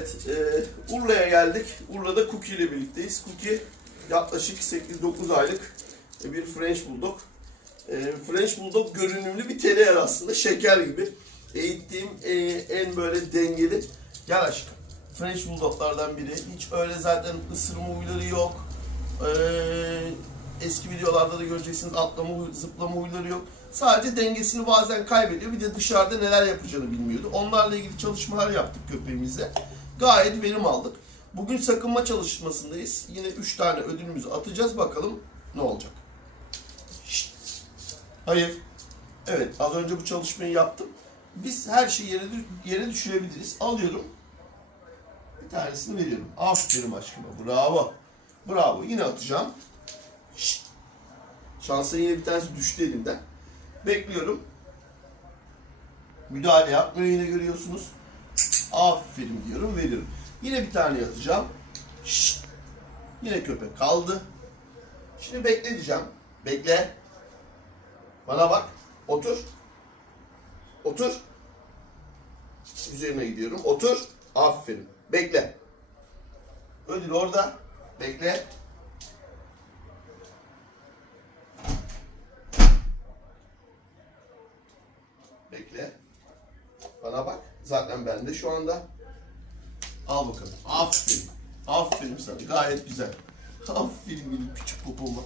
Evet, e, Urla'ya geldik. Urla'da Cookie ile birlikteyiz. Cookie yaklaşık 8-9 aylık bir French Bulldog. E, French Bulldog görünümlü bir terrier aslında, şeker gibi. Eğittiğim e, en böyle dengeli, gel aşkım. French Bulldog'lardan biri. Hiç öyle zaten ısırma huyları yok. E, eski videolarda da göreceksiniz atlama, zıplama huyları yok. Sadece dengesini bazen kaybediyor. Bir de dışarıda neler yapacağını bilmiyordu. Onlarla ilgili çalışmalar yaptık köpeğimizle. Gayet verim aldık. Bugün sakınma çalışmasındayız. Yine 3 tane ödülümüzü atacağız. Bakalım ne olacak. Şşt. Hayır. Evet az önce bu çalışmayı yaptım. Biz her şeyi yere, yere düşürebiliriz. Alıyorum. Bir tanesini veriyorum. Aferin aşkıma. Bravo. Bravo. Yine atacağım. Şşt. Şansa yine bir tanesi düştü elimden. Bekliyorum. Müdahale yapmıyor yine görüyorsunuz. Aferin diyorum veriyorum. Yine bir tane atacağım. Şşt. Yine köpek kaldı. Şimdi bekle diyeceğim. Bekle. Bana bak. Otur. Otur. Üzerine gidiyorum. Otur. Aferin. Bekle. Ödül orada. Bekle. Bekle. Bana bak. Zaten bende şu anda. Al bakalım. Aferin. Aferin sana. Gayet güzel. Aferin benim küçük popoma.